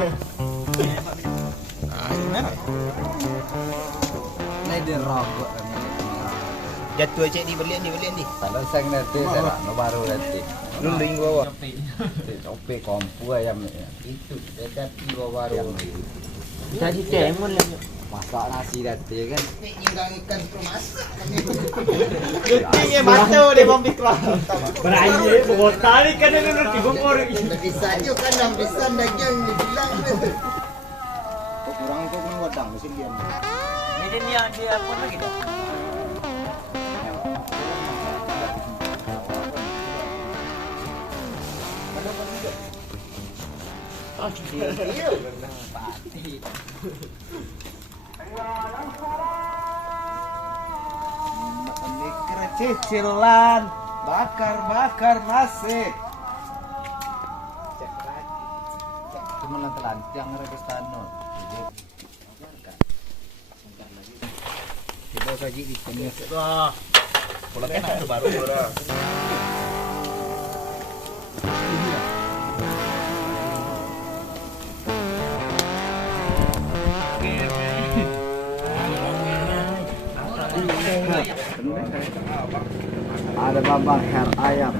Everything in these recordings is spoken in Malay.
Ini dia rokok. Jatuh cek ni belian ni. Kalau sang nanti saya nak baru nanti. Lunding bawah. Cope kompu ayam itu dekat di bawah baru. Tadi temon lah. Masak nasi nanti kan. Ni nyinggang ikan suruh masak. Dia batu dia bombik keluar. Berani botol kan nak dibongkar. Lagi saja kan yang pisan daging dibilang. Kok kurang wadang mesin dia. Ini dia apa lagi dah? Oh, dia. Pati. Mikir cicilan bakar nasi. Cuma lantiang rekestano. Kita saji di sini. Wah. Pola kan baru ora. Ada bakar ayam.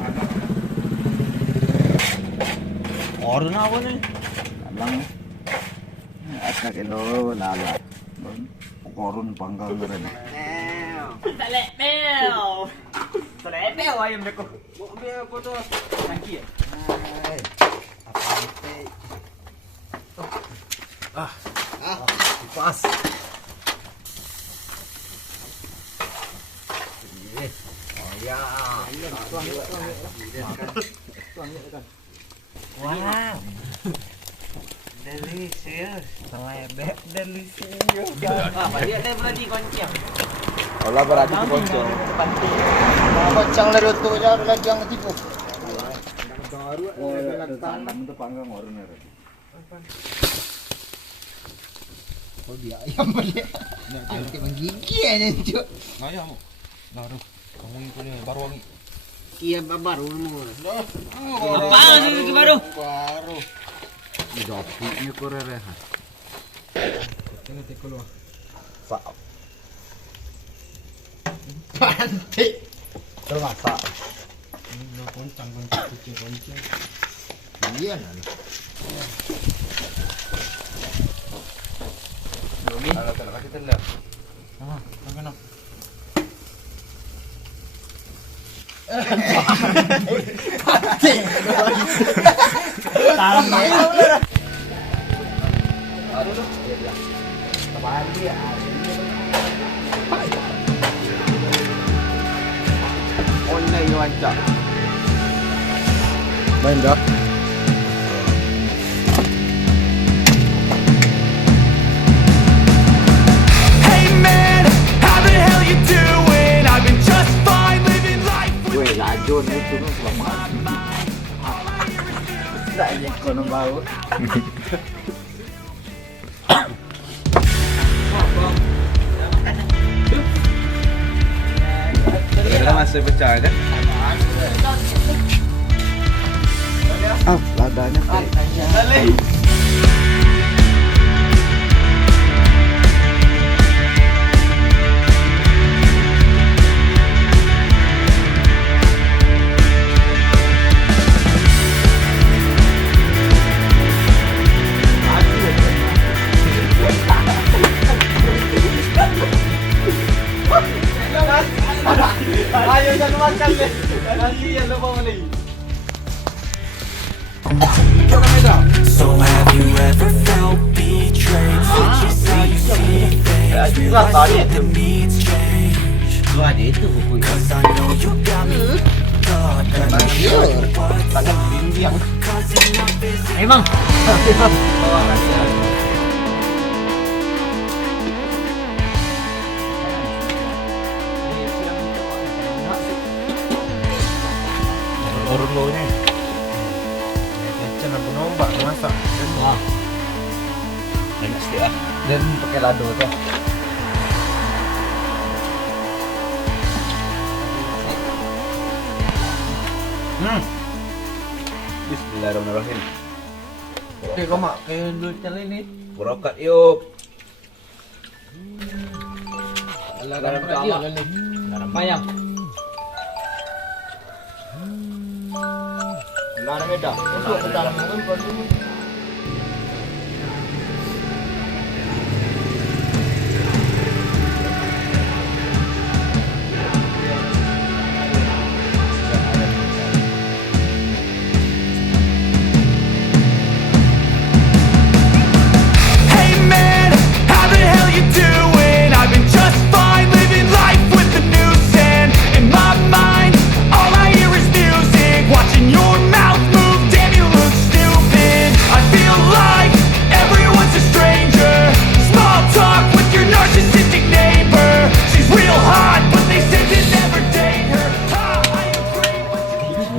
Orang apa ni? Abang ada kilo lala. Korun panggang keren. Selebel ayam dekat. Ambil apa tu? Kaki ya? Apa itu? Pas. Oh ya. Wow. Delicious. Selebel delicious. Apa dia ada berarti koncang. Kalau berarti kocok. Kocang lah tu je lagi yang tipu. Baru tanam itu panggang orang ni. Oh dia ayam balik. Nanti menggigil aja cuk. Ayam. Baru. Kamu itu ni baru wangi. Iya baru semua. Apa sih baru? Baru. Di dopinya kurang rehat. Tengok keluar. Sak. Pantik. Terus masak. Ini koncang kucing. Iya nah. Kalau tak kasih telur. Kenapa? Pantik. Talam Aduh. Kemarin dia. Online wancak. Main dah. Hey man, how the hell you doing? I've been just fine living life. Gue lajun itu nu selama. Saya kono bau. Kita masih pecah kan? Ladanya. Ayo jangan makan deh. Nanti yang lupa mana. So have you ever felt betrayed? Did you say you see things realize the needs change? Lu ada itu buku. Cause I know you got me thought that I know what's Tangan bimbing. cause enough is Emang. Bawa kasih. Orang lo ni. Macam nak nombak masak. Wah. Banyak sikit ah. Dan pakai lado tu. Bismillahirrahmanirrahim. kau mak kayak lu channel ini. Berokat yuk. Garam ayam kan ni. Garam ayam. Lara medah. Untuk dalam mobil baru.